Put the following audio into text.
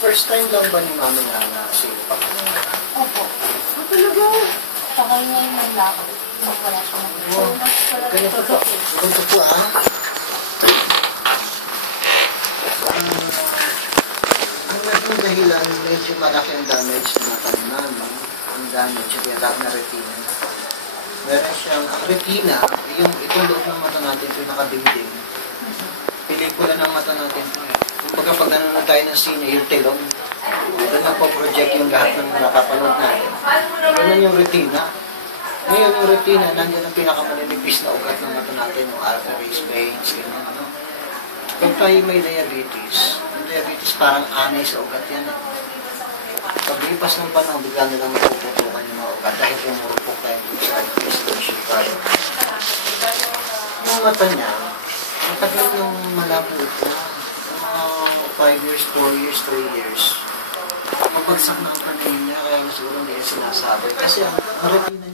First time lang ba ni Mami na nasipak ng Opo. Talaga? Sakay ngayon ng lakad. Wala siya ng ganito po. Ganito po ang naging dahilan, medyo malaki ang damage na mata ni Mami. Ang damage, yung tinatawag na retina. Meron siyang, ang retina, itong loob ng mata natin, ito yung nakadingding. Pelikula ng mata natin ito. Kumbaga pag nanonood tayo ng sine, yung telong, doon na po project yung lahat ng nakapanood natin. Ganun yung retina. Ngayon yung retina, nandiyan ang pinakamanilipis na ugat ng mata natin, yung arteries, veins, gano'n, ano. Kung tayo may diabetes, yung diabetes parang anay sa ugat yan. Paglipas ng panahon, bigla nilang mapuputukan yung mga ugat dahil umurupok tayo sa sugar. Yung mata niya, matagal nung malapot na, 5 years, 4 years, 3 years. Mabagsak na ang paningin niya, kaya siguro hindi niya sinasabi. Kasi ang retina niya,